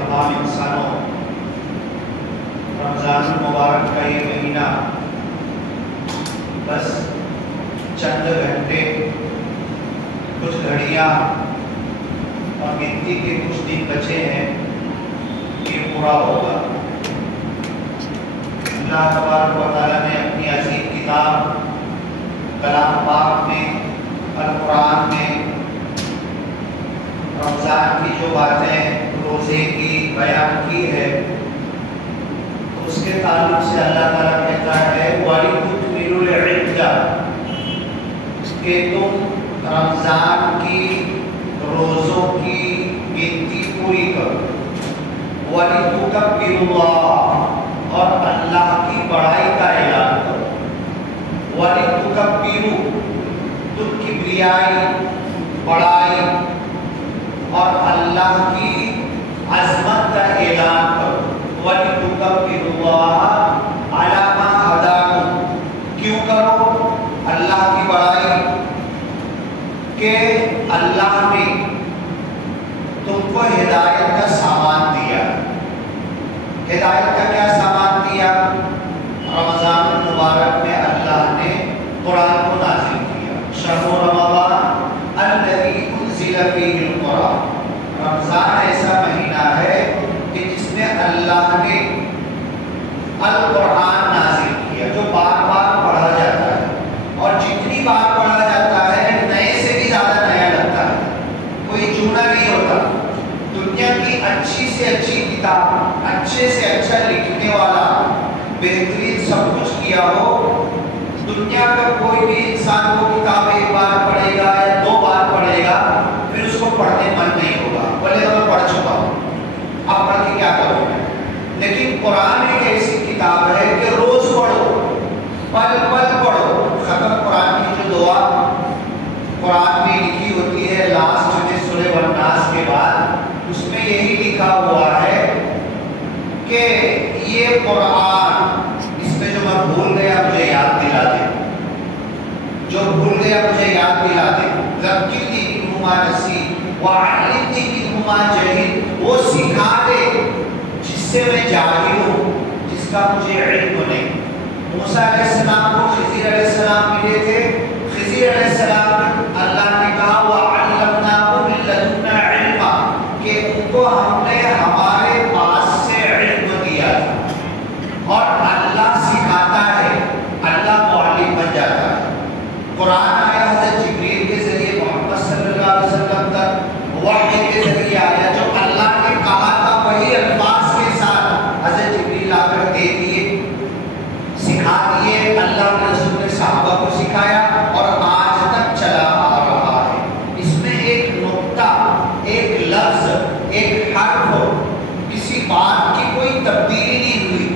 تمام انسانوں، رمضان المبارک کا یہ مہینہ بس چند گھنٹے، کچھ گھڑیاں اور گنتی کے کچھ دن بچے ہیں، یہ پورا ہوگا۔ اللہ تبارک و تعالیٰ نے اپنی عظیم کتاب کلام پاک میں، القرآن میں رمضان کی جو باتیں روزے کی بیان کی ہے، اس کے تعلق سے اللہ تعالیٰ کہتا ہے وَلِتُكْمِلُوا الْعِدَّةَ، کہ تم رمضان کی روزوں کی گنتی پوری کرو، وَلِتُكَبِّرُوا اللَّهَ، اور اللہ کی بڑائی کا اعلان کرو، وَلِتُكَبِّرُوا، تم کبریائی، بڑائی اور اللہ کی عظمت کا اعلان کرو، وَلِتُكَبِّرُوا اللَّهَ عَلَىٰ مَا هَدَاكُمْ، کیوں کرو اللہ کی بڑائی کہ اللہ نے تم کو ہدایت کا سامان دیا۔ ہدایت کا کیا سامان دیا؟ رمضان المبارک میں اللہ نے قرآن کو نازل کیا۔ شہر رمضان الذی انزل فیہ القرآن، رمضان ایسا مہینہ ہے کہ جس میں اللہ نے القرآن نازل کیا، جو بار بار پڑھا جاتا ہے، اور جتنی بار پڑھا جاتا ہے نئے سے بھی زیادہ نیا لگتا ہے، کوئی چونا نہیں ہوتا۔ دنیا کی اچھی سے اچھی کتاب، اچھے سے اچھا لکھنے والا، بہترین سب کچھ کیا ہو، دنیا کا کوئی بھی انسان کو کتاب ایک بار پڑھے گا یا دو بار پڑھے گا، پھر اس کو پڑھنے من نہیں ہوگا، بولے میں پڑھ چکا ہوں، اب پڑھ کے کیا کروں میں؟ لیکن قرآن ایک ایسی کتاب ہے کہ روز پڑھو، پل پل پڑھو۔ ختم قرآن کی جو دعا قرآن میں لکھی ہوتی ہے لاسٹ میں سورہ والناس کے بعد، اس میں یہی لکھا ہوا ہے کہ یہ قرآن، اس میں جو میں بھول گیا مجھے یاد دلا دے، جو بھول گیا مجھے یاد دلا دے، ذکرنی منہ ما نسیت وعلمنی منہ ما جہلت، وہ سکھا دے جس سے میں جاہل ہوں، جس کا مجھے علم نہیں۔ موسیٰ علیہ السلام کو خضر علیہ السلام ملے تھے، خضر علیہ السلام اللہ نے کہا وَعَلَّمْنَاهُ مِن لَّدُنَّا عِلْمًا، کہ ان کو ہم نے ہمارے پاس سے علم دیا تھا، اور اللہ سکھاتا ہے، اللہ معلم بن جاتا ہے۔ قرآن آیا حضرت جبریل کے ذریعے محمد صلی اللہ علیہ وسلم تک، وحی کے ذریعے آیا، جو اللہ نے کہا تھا وہی الفاظ کے ساتھ حضرت جبریل آ کر دے دیے، سکھا دیے۔ اللہ کے رسول نے صحابہ کو سکھایا اور آج تک چلا آ رہا ہے۔ اس میں ایک نقطہ، ایک لفظ، ایک حرف، کسی بات کی کوئی تبدیلی نہیں ہوئی۔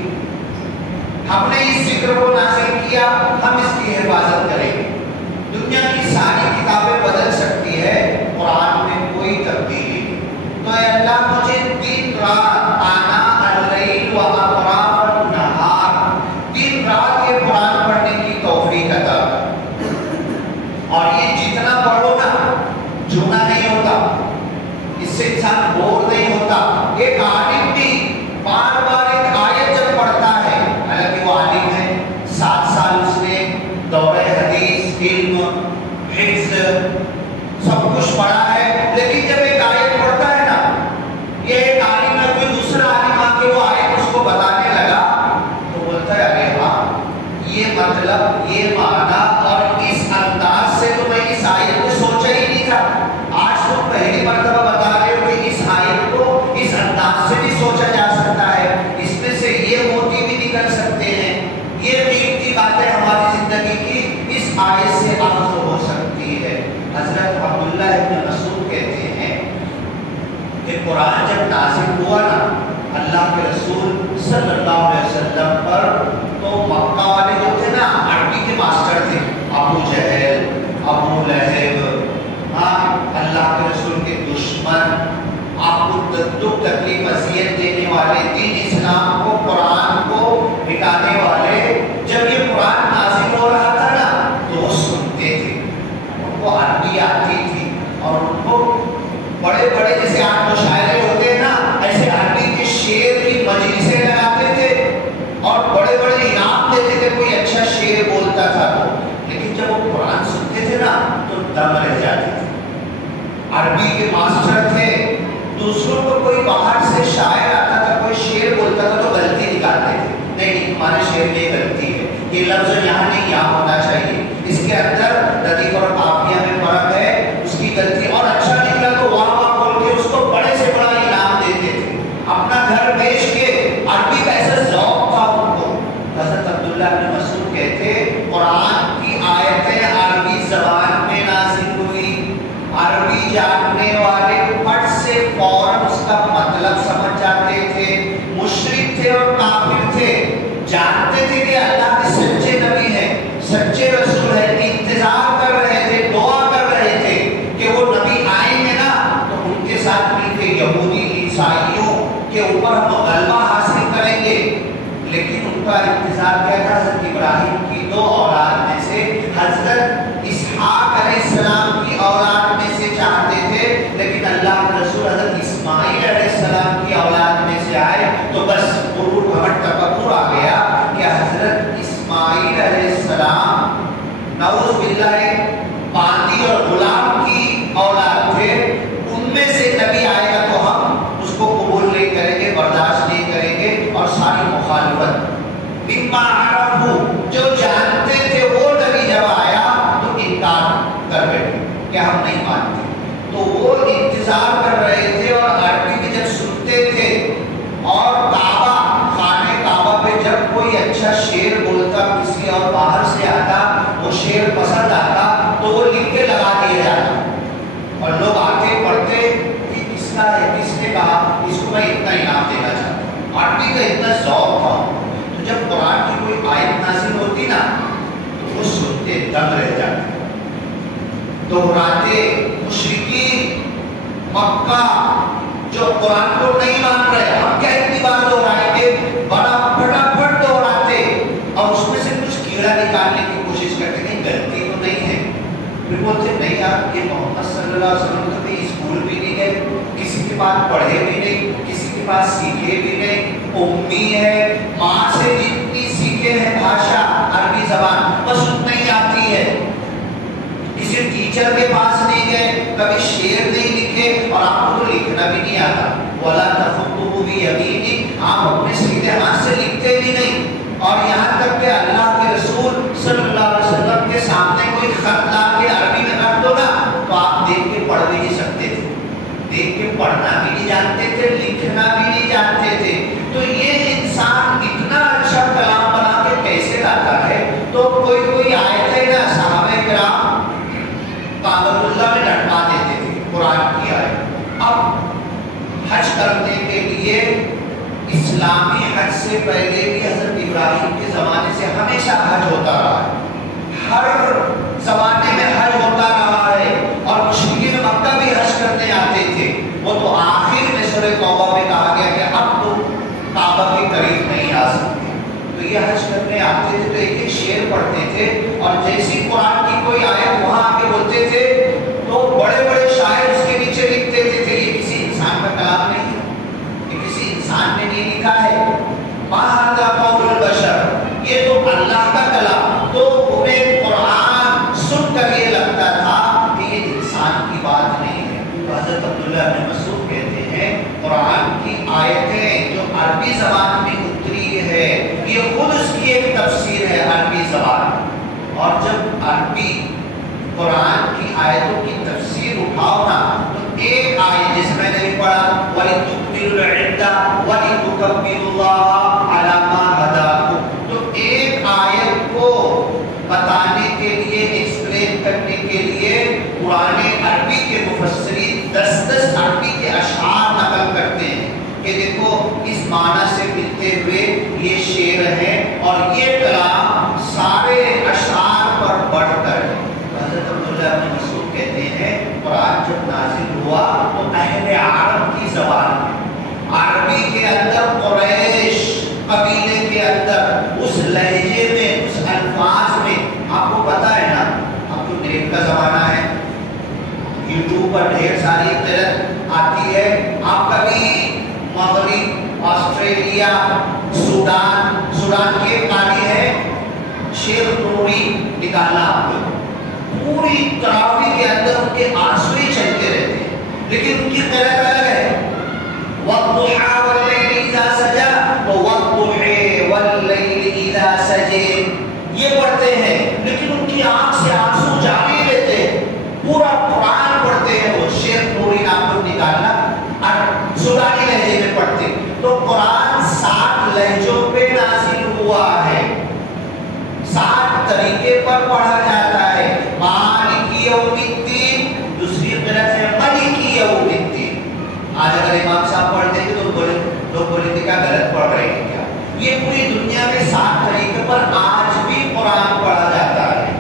ہم نے اس ذکر کو نازل کیا، ہم اس کی حفاظت کریں گے۔ دنیا کی ساری کتابیں بدل سکتی ہے، قرآن میں کوئی تبدیلی نہیں۔ تو اے اللہ مجھے دن رات، آنا اللیل و اطراف النہار، دن رات یہ قرآن پڑھنے کی توفیق عطا کر، اور یہ جتنا پڑھو نا جھونا نہیں ہوتا، اس سے انسان بور نہیں ہوتا۔ ایک عالم بھی بار بار ایک آیت جب پڑھتا ہے، حالانکہ وہ عالم ہے، 7 سال اس نے دورہ حدیث، علم، حفظ سب کچھ پڑھا ہے، لیکن جب ایک آیت پڑھتا ہے نا، یہ ایک عالم ہے، کوئی دوسرا عالم آ کے وہ آیت اس کو بتانے لگا تو بولتا ہے ارے ہاں یہ مطلب، یہ معنی اور اس انداز سے تو میں اس آیت کو سوچا ہی نہیں تھا، آج تم پہلی مرتبہ بتا رہے ہو کہ اس آیت کو اس انداز سے بھی سوچا جا سکتا ہے، اس میں سے یہ موتی بھی نکل سکتے ہیں، یہ قیمتی باتیں ہماری زندگی کی اس آیت سے اخذ ہو سکتی ہے۔ حضرت عبداللہ ابن مسعود کہتے ہیں کہ قرآن جب نازل ہوا نا اللہ کے رسول صلی اللہ علیہ وسلم پر، تو مکہ والے جو تھے نا، عربی کے ماسٹر تھے، ابو جہل، ابو لہب، ہاں اللہ کے رسول کے دشمن، آپ کو دکھ تکلیف اذیت دینے والے، دین اسلام کو، قرآن کو تھے، جانتے تھے کہ اللہ کے سچے نبی ہیں، سچے رسول ہیں، انتظار کر رہے تھے، دعا کر رہے تھے کہ وہ نبی آئیں گے نا تو ان کے ساتھ مل کے یہودی عیسائیوں کے اوپر ہم غلبہ حاصل کریں گے. لیکن ان کا انتظار کیا تھا؟ حضرت ابراہیم کی 2 اولاد میں سے حضرت اسحاق علیہ السلام کی اولاد میں سے چاہتے تھے، لیکن اللہ کے رسول حضرت اسماعیل علیہ السلام کی اولاد میں سے آئے تو بس غرور گھمنڈ تکبر آ گیا کہ حضرت اسماعیل علیہ السلام نعوذ باللہ باندی اور غلام کی اولاد تھے، ان میں سے نبی آئے گا تو ہم اس کو قبول نہیں کریں گے، برداشت نہیں کریں گے، اور ساری مخالفت. مما عرفو، جو جانتے تھے وہ نبی جب آیا تو انکار کر بیٹھے کہ ہم نہیں مانتے. تو وہ انتظار کر رہے تھے، اور عربی میں جب سنتے تھے اور کعبہ خانے کعبہ پہ جب کوئی اچھا شعر بولتا کسی اور باہر سے آتا، وہ شعر پسند آتا تو وہ لکھ کے لگا دیا جاتا، اور لوگ آتے پڑھتے کہ کس کا ہے، کس نے کہا، اس کو میں اتنا انعام دینا چاہتا ہوں. عربی کا اتنا ذوق تھا. تو جب قرآن کی کوئی آیت نازل ہوتی نا تو وہ سنتے دم رہ جاتے. دہراتے مشرکین مکہ جو قرآن کو نہیں مان رہے، ہم کیا اتنی بار دہرائیں گے، بڑا پھٹافٹ دہراتے، اور اس میں سے کچھ کیڑا نکالنے کی کوشش کرتے کہ غلطی تو نہیں ہے. پھر بولتے نہیں آپ، یہ محمد صلی اللہ علیہ وسلم تو کہیں اسکول بھی نہیں گئے، کسی کے پاس پڑھے بھی نہیں، کسی کے پاس سیکھے بھی نہیں، امی ہے، ماں سے جتنی سیکھے ہیں بھاشا عربی زبان بس اتنا ہی آتی ہے. کسی ٹیچر کے پاس نہیں گئے، کبھی شعر نہیں لکھے، اور آپ کو تو لکھنا بھی نہیں آتا. وَلَا تَخُطُّهُ بِيَمِينِهِ، آپ اپنے سیدھے ہاتھ سے لکھتے بھی نہیں. اور یہاں تک کہ اللہ کے رسول صلی اللہ علیہ وسلم کے سامنے کوئی خط لا کے عربی میں رکھ دو نا تو آپ دیکھ کے پڑھ بھی نہیں سکتے تھے، دیکھ کے پڑھنا بھی نہیں جانتے تھے، لکھنا بھی نہیں جانتے تھے. تو یہ انسان اتنا اچھا کلام بنا کے کیسے لاتا ہے؟ تو کوئی آیتیں نا صحابہ کرام کعبۃ اللہ میں لٹکا دیتے تھے قرآن کی آیت. اب حج کرنے کے لیے اسلامی حج سے پہلے بھی حضرت ابراہیم کے زمانے سے ہمیشہ حج ہوتا رہا ہے، ہر زمانے میں حج ہوتا رہا ہے، اور مشرکین مکہ بھی حج کرنے آتے تھے. وہ تو آخر میں سورہ توبہ میں کہا گیا کہ اب تو کعبہ کے قریب نہیں آ سکتے. تو یہ حج کرنے آتے تھے تو ایک ایک شعر پڑھتے تھے، اور جیسی قرآن کی کوئی آیت وہاں آ کے بولتے تھے تو بڑے بڑے شاعر اس کے نیچے لکھتے تھے یہ کسی انسان کا کلام نہیں ہے، یہ کسی انسان نے نہیں لکھا ہے. مَا قول البشر، یہ تو اللہ کا کلام. تو انہیں قرآن سن کر یہ لگتا تھا کہ یہ انسان کی بات نہیں ہے. تو حضرت عبداللہ بن مسعود کہتے ہیں قرآن کی آیتیں جو عربی زبان میں اتری ہے یہ خود اس کی ایک تفسیر ہے عربی زبان. اور جب عربی قرآن کی آیتوں کی تفسیر اٹھاؤ نا تو ایک آیت جس میں نے پڑھا وَلِتُكْمِلُوا الْعِدَّةَ وَلِتُكَبِّرُوا اللَّهَ عَلَى مَا هَدَاكُمْ، تو ایک آیت کو بتانے کے لیے، ایکسپلین کرنے کے لیے قرآن عربی کے مفسرین 10 عربی کے اشعار نقل کرتے ہیں کہ دیکھو اس معنی سے ملتے ہوئے یہ شعر ہے، اور یہ کلام سارے اشعار پر بڑھ کر. حضرت عبداللہ بن مسعود کہتے ہیں قرآن جب نازل ہوا تو اہل عرب کی زبان میں، عربی کے اندر، قریش قبیلے کے اندر، اس لہجے میں، اس الفاظ میں. آپ کو پتا ہے نا اب تو نیٹ کا زمانہ ہے، یوٹیوب پر ڈھیر ساری قلت آتی ہے. آپ کبھی مغرب، آسٹریلیا، سوڈان کے قاری ہے شیخ نوری نکالنا، آپ کو پوری تراویح کے اندر ان کے آنسو ہی چلتے رہتے ہیں، لیکن ان کی قلت الگ ہے. وَالضُّحَىٰ وَاللَّيْلِ إِذَا سَجَىٰ، تو وَالضُّحَىٰ وَاللَّيْلِ إِذَا سَجَىٰ یہ پڑھتے ہیں، لیکن ان کی آنکھ سے آنسو جاری رہتے ہیں. پورا قرآن پڑھتے ہیں وہ. شیخ نوری نام کو نکالنا، سودانی لہجے میں پڑھتے. تو قرآن 7 لہجوں پہ نازل ہوا ہے، 7 طریقے پر پڑھا جاتا ہے. مالک یوم الدین، دوسری قرأت ہے مالک یوم الدین. آج اگر امام صاحب پڑھ دیں گے تو لوگ بولیں گے کیا غلط پڑھ رہے ہیں کیا. یہ پوری دنیا میں 7 طریقے پر آج بھی قرآن پڑھا جاتا ہے.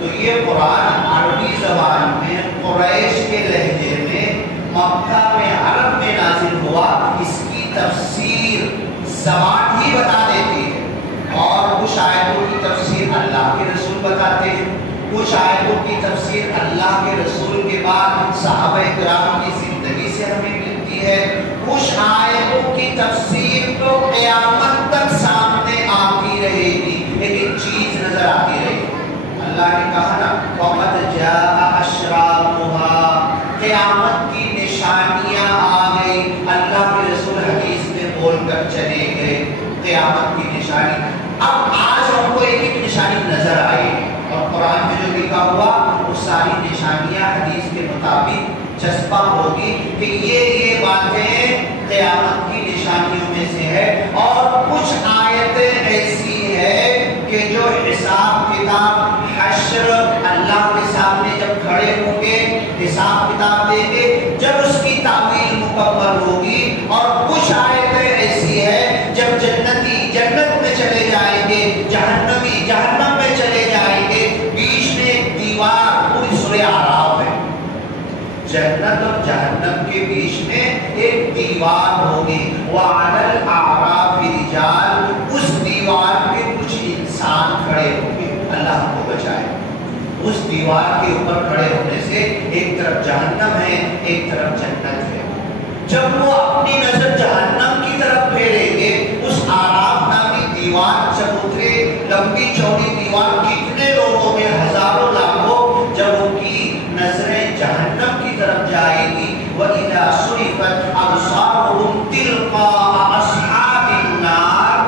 تو یہ قرآن عربی زبان میں قریش کے لہجے میں مکہ میں عرب میں نازل ہوا. اس کی تفسیر زبان ہی بتا دیتی ہے. اور کچھ آیتوں کی تفسیر اللہ کے رسول بتاتے ہیں, کچھ آیتوں کی تفسیر اللہ کے رسول کے بعد صحابہ کرام کی زندگی سے ہمیں ملتی ہے. کچھ آیتوں کی تفسیر تو قیامت تک سامنے آتی رہے گی, لیکن چیز نظر آتی رہے گی. اللہ نے کہا نا وَقَدْ جَاءَ أَشْرَاطُهَا, قیامت کی نشانیاں آ گئی. اللہ کے رسول حدیث میں بول کر چلے گئے قیامت کی نشانی. اب آج ہم کو ایک ایک نشانی نظر آئی اور قرآن میں جو لکھا ہوا وہ ساری نشانیاں حدیث کے مطابق چسپاں ہوگی کہ یہ باتیں قیامت کی نشانیوں میں سے ہے. اور کچھ آیتیں ایسی ہے کہ جو حساب کتاب حشر اللہ کے سامنے جب کھڑے ہوں گے حساب کتاب دیں گے, جب اس کی تعویل مکمل ہوگی. اور کچھ آیتیں ایسی ہے جب جنتی جنت میں چلے جائیں گے, جہنمی جہنم میں چلے جائیں گے, بیچ میں ایک دیوار, پوری سورہ اعراف ہے, جنت اور جہنم کے بیچ میں ایک دیوار ہوگی. وَعَلَى الْأَعْرَافِ رِجَالٌ, اس دیوار پہ کچھ انسان کھڑے ہوں گے. اللہ ہم کو بچائے. اس دیوار کے اوپر کھڑے ہونے سے ایک طرف جہنم ہے ایک طرف جنت ہے. جب وہ اپنی نظر جہنم کی طرف پھیریں گے, اس آراف نامی دیوار چبوترے لمبی چوڑی دیوار کتنے لوگوں میں ہزاروں لاکھوں, جب ان کی نظریں جہنم کی طرف جائے گی وَإِذَا صُرِفَتْ أَبْصَارُهُمْ تِلْقَاءَ أَصْحَابِ النَّارِ,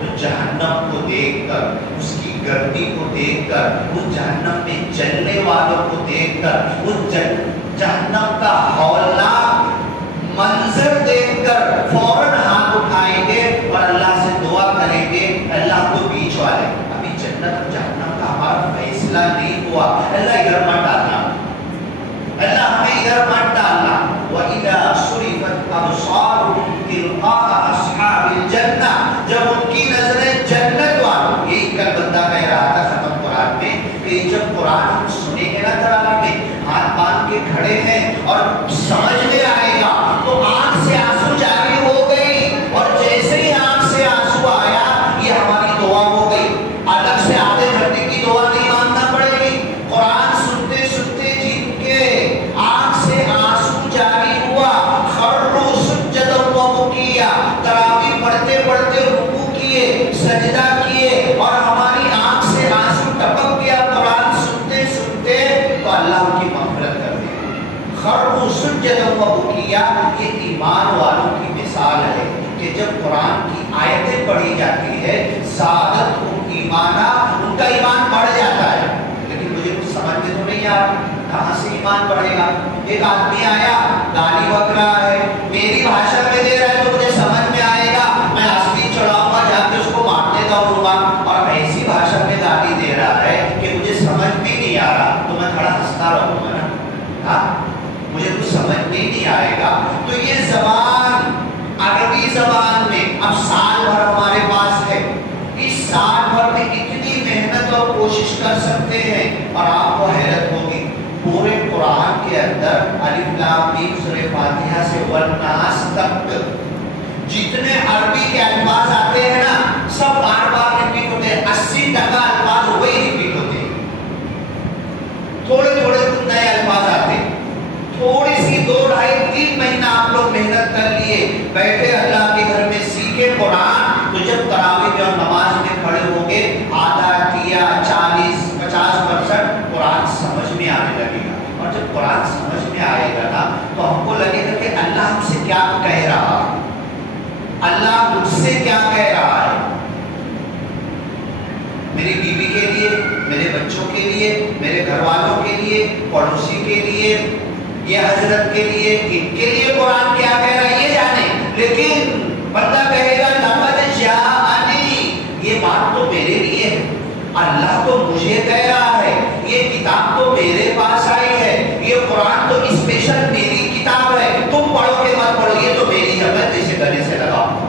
تو جہنم کو دیکھ کر, اس کی گردی کو دیکھ کر, اس جہنم میں جلنے والوں کو دیکھ کر, اس جہنم کا ہولناک منظر دیکھ کر فوراً ہاتھ اٹھائیں گے اور اللہ سے دعا کریں گے اللہ کو بیچ والے. ابھی جنت اور جہنم کا ہمارا فیصلہ نہیں ہوا, اللہ ادھر مت ڈالنا, اللہ ہمیں ادھر مت ڈالنا. وَإِذَا صُرِفَتْ أَبْصَارُهُمْ تِلْقَاءَ أَصْحَابِ الْجَنَّةِ, جب ان کی نظریں جنت والوں, یہی کل بندہ کہہ رہا تھا ختم قرآن میں کہ جب قرآن ہم سنیں گے نا تراویح میں, ہاتھ باندھ کے کھڑے ہیں اور سمجھ میں آئے گا تو آنکھ سے آنسو جاری ہو گئی, اور جیسے ہی آنکھ سے آنسو آیا یہ ہماری دعا ہو گئی. الگ سے آدھے گھنٹے کی دعا نہیں مانگنا پڑے گی. قرآن سنتے سنتے جن کے آنکھ سے آنسو جاری ہوا, خروا سجدا وبکیا, تراویح پڑھتے پڑھتے رکوع کیے, سجدہ کیے, اور ہماری آنکھ سے آنسو ٹپک گیا قرآن سنتے سنتے, تو اللہ ان کی مغفرت کر دے. خروا سجدا وبکیا, یہ ایمان والوں کی مثال ہے کہ جب قرآن کی آیتیں پڑھی جاتی ہے زادتہم ایمانا, ان کا ایمان بڑھ جاتا ہے. لیکن مجھے کچھ سمجھ میں تو نہیں آ رہا کہاں سے ایمان بڑھے گا. ایک آدمی آیا گالی بک رہا ہے, میری بھاشا میں دے رہا ہے تو مجھے سمجھ میں آئے گا, میں ہستی چڑھاؤں گا, جا کے اس کو مارنے دوں گا. اور ایسی بھاشا میں گالی دے رہا ہے کہ مجھے سمجھ بھی نہیں آ رہا, تو میں کھڑا ہنستا رہوں گا نا, ہاں مجھے کچھ سمجھ میں نہیں آئے گا. تو یہ زبان عربی زبان میں اب سال بھر ہمارے پاس ہے, اس سال بھر میں اتنی محنت اور کوشش کر سکتے ہیں. اور آپ کو حیرت ہوگی پورے قرآن کے اندر الف لام میم سورہ فاتحہ سے والناس تک جتنے عربی کے الفاظ آتے ہیں نا سب بار بار ریپیٹ ہوتے ہیں. 80% الفاظ وہی ریپیٹ ہوتے ہیں, تھوڑے تھوڑے نئے الفاظ آتے ہیں. تھوڑی سی 2-2.5-3 مہینہ آپ لوگ محنت کر لیے, بیٹھے اللہ کے گھر میں سیکھے قرآن, تو جب تراویح میں اور نماز میں کھڑے ہوں گے آدھا کیا 40-50% قرآن سمجھ میں آنے لگے گا. اور جب قرآن سمجھ میں آئے گا نا تو ہم کو لگے گا کہ اللہ ہم سے کیا کہہ رہا ہے, اللہ مجھ سے کیا کہہ رہا ہے. میری بیوی کے لیے, میرے بچوں کے لیے, میرے گھر والوں کے لیے, پڑوسی کے لیے, یہ حضرت کے لیے, ان کے لیے قرآن کیا کہہ رہا ہے یہ جانے. لیکن بندہ کہے گا لقد جاءنی, یہ بات تو میرے لیے ہے, اللہ تو مجھے کہہ رہا ہے, یہ کتاب تو میرے پاس آئی ہے, یہ قرآن تو اسپیشل میری کتاب ہے, تم پڑھو کہ مت پڑھو یہ تو میری ہے, میں اسے گلے سے لگاؤں.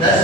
10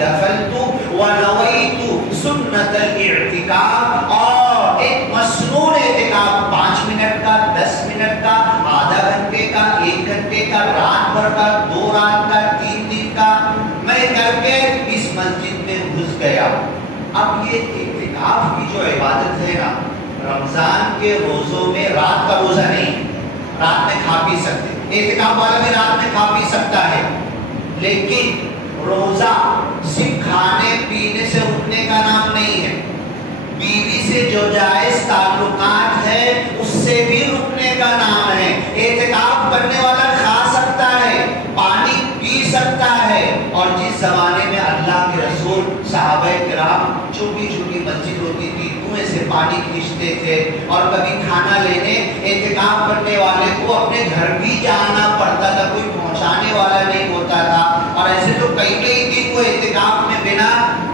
دخلت ونویت سنت الاعتکاف، اور ایک مسنون اعتکاف 5 منٹ کا، 10 منٹ کا، آدھا گھنٹے کا، 1 گھنٹے کا، رات بھر کا، 2 رات کا، 3 دن کا میں کر کے اس مسجد میں گھس گیا۔ اب یہ اعتکاف کی جو عبادت ہے نا، رمضان کے روزوں میں رات کا روزہ نہیں، رات میں کھا پی سکتے، اعتکاف والا بھی رات میں کھا پی سکتا ہے، لیکن روزہ صرف کھانے پینے سے اٹھنے کا نام نہیں ہے، بیوی سے جو جائز تعلقات ہے اس سے بھی رکنے کا نام ہے۔ اعتکاف کرنے والا کھا سکتا ہے، پانی پی سکتا ہے، اور جس زمانے میں اللہ کے رسول صحابہ کرام چھوٹی چھوٹی مسجد ہوتی تھی، کنویں سے پانی کھینچتے تھے، اور کبھی کھانا لینے اعتکاف کرنے والے کو اپنے گھر بھی جانا پڑتا تھا، کوئی پہنچانے والا نہیں ہوتا تھا، اور ایسے تو کئی دن وہ اعتکاف میں بنا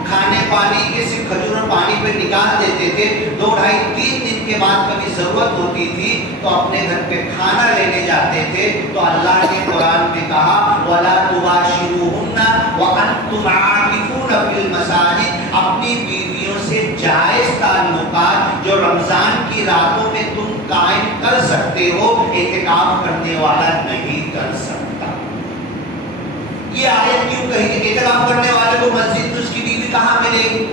کھانے پانی کے صرف کھجور اور پانی پہ نکال دیتے تھے۔ 2 ڈھائی 3 دن کے بعد کبھی ضرورت ہوتی تھی تو اپنے گھر پہ کھانا لینے جاتے تھے، تو اللہ نے قرآن میں کہا وَلَا تُبَاشِرُوهُنَّ وَأَنْتُمْ عَاكِفُونَ فِي الْمَسَاجِدِ، اپنی بیویوں سے جائز تعلقات جو رمضان کی راتوں میں تم قائم کر سکتے ہو، اعتکاف کرنے والا نہیں کر سکتا۔ یہ آیت کیوں کہی کہ اعتکاف کرنے والے کو مسجد میں اس کی بیوی کہاں ملے گی؟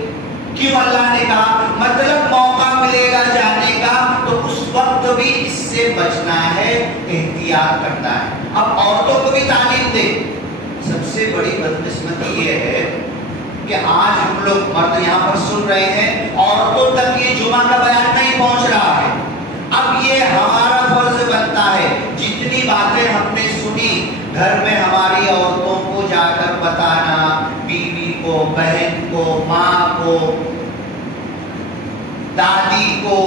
کیوں اللہ نے کہا؟ مطلب موقع ملے گا جانے کا تو اس وقت بھی اس سے بچنا ہے، احتیاط کرنا ہے۔ اب عورتوں کو بھی تعلیم دے۔ سب سے بڑی بدقسمتی یہ ہے کہ آج ہم لوگ مرد یہاں پر سن رہے ہیں، عورتوں تک یہ جمعہ کا بیان نہیں پہنچ رہا ہے۔ اب یہ ہمارا فرض بنتا ہے، جتنی باتیں ہم نے سنی گھر میں ہماری عورتوں کو جا کر بتانا، بیوی کو، بہن کو، ماں کو، دادی کو،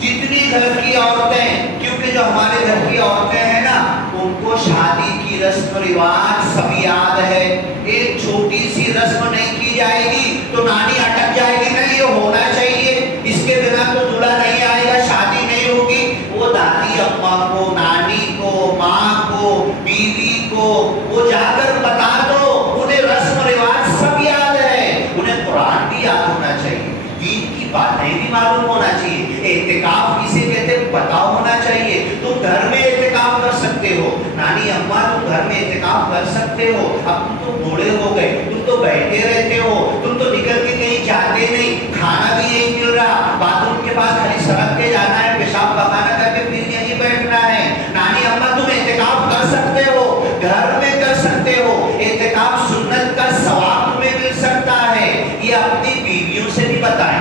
جتنی گھر کی عورتیں، کیونکہ جو ہمارے گھر کی عورتیں ہیں نا، ان کو شادی کی رسم و رواج سب یاد ہے۔ ایک چھوٹی سی رسم نہیں کی جائے گی تو نانی اٹک جائے گی، نہیں یہ ہونا چاہیے، اس کے بنا تو دلہا نہیں آئے گا، شادی نہیں ہوگی۔ وہ دادی اماں کو، نانی کو، ماں کو، بیوی کو وہ جا کر بتا دو، انہیں رسم و رواج سب یاد ہے، انہیں قرآن بھی یاد ہونا چاہیے، دین کی باتیں بھی معلوم ہونا چاہیے۔ اعتکاف کسے کہتے پتا ہونا چاہیے۔ تم گھر میں اعتکاف کر سکتے ہو، نانی اماں تم گھر میں اعتکاف کر سکتے ہو، اب تم تو بوڑھے ہو گئے، تم تو بیٹھے رہتے ہو، تم تو نکل کے کہیں جاتے نہیں، کھانا بھی یہی مل رہا، باتھ روم کے پاس خالی سڑک کے جانا ہے، پیشاب پخانا کر کے پھر یہیں بیٹھنا ہے۔ نانی اماں تم اعتکاف کر سکتے ہو، گھر میں کر سکتے ہو، اعتکاف سنت کا ثواب تمہیں مل سکتا ہے، یہ اپنی بیویوں سے بھی بتائیں۔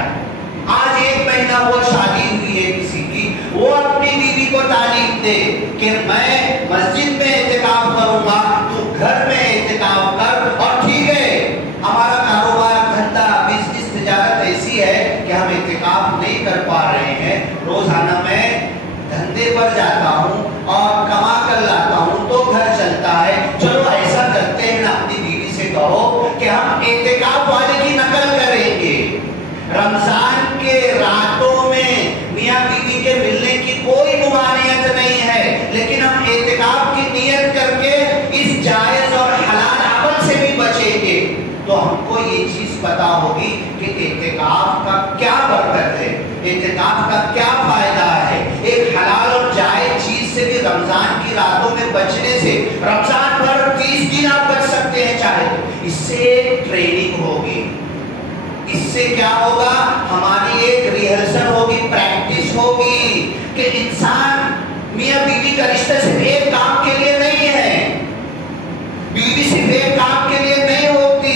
آج 1 مہینہ وہ شادی ہوئی ہے کسی کی، وہ اپنی بیوی کو تعلیم دے کہ میں مسجد میں اعتکاف کروں گا، تو گھر میں اعتکاف کر، اور ٹھیک ہے ہمارا کاروبار دھندا بزنس تجارت ایسی ہے کہ ہم اعتکاف نہیں کر پا رہے ہیں، روزانہ میں دھندے پر جاتا ہوں اور کما کر لاتا ہوں تو گھر چلتا ہے، چلو ایسا کرتے ہیں نا، اپنی بیوی سے کہو کہ ہم اعتکاف والے کی نقل کریں گے، رمضان کے راتوں میں میاں بیوی کے ملنے کی کوئی ممانعت نہیں ہے، لیکن ہم اعتکاف کی نیت کر کے اس جائز اور حلال عمل سے بھی بچیں گے، تو ہم کو یہ چیز پتا ہوگی کہ اعتکاف کا کیا برکت ہے، اعتکاف کا کیا فائدہ ہے۔ ایک حلال اور جائز چیز سے بھی رمضان کی راتوں میں بچنے سے، رمضان بھر 30 دن آپ بچ سکتے ہیں چاہے، اس سے ایک ٹریننگ ہوگی، اس سے کیا ہوگا، ہماری ایک ریہرسل ہوگی، پریکٹس ہوگی کہ انسان میاں بیوی کا رشتہ صرف ایک کام کے لیے نہیں ہے، بیوی صرف ایک کام کے لیے نہیں ہوتی،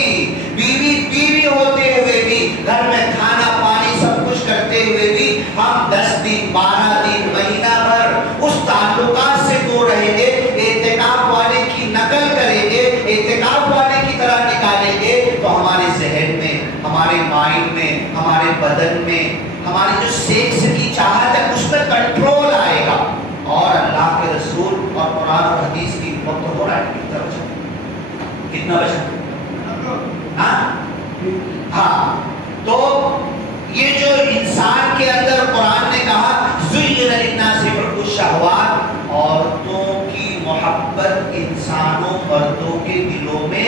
بیوی ہوتے ہوئے بھی، گھر میں کھانا پانی سب کچھ کرتے ہوئے بھی ہم 10 دن 12 دن مہینہ بھر اس تعلقات سے دور رہیں گے، اعتکاف والے کی نقل کریں گے، اعتکاف والے کی طرح نکالیں گے، تو ہمارے ذہن میں، ہمارے مائنڈ میں، ہمارے بدن میں، ہماری جو سیکس کی چاہت ہے اس پر کنٹرول آئے گا، اور اللہ کے رسول اور قرآن اور حدیث کی وقت ہو رہا ہے کتنا بچا؟ ہاں، تو یہ جو انسان کے اندر قرآن نے کہا زُيِّنَ لِلنَّاسِ حُبُّ الشَّهَوَاتِ، عورتوں کی محبت انسانوں مردوں کے دلوں میں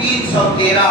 313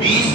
20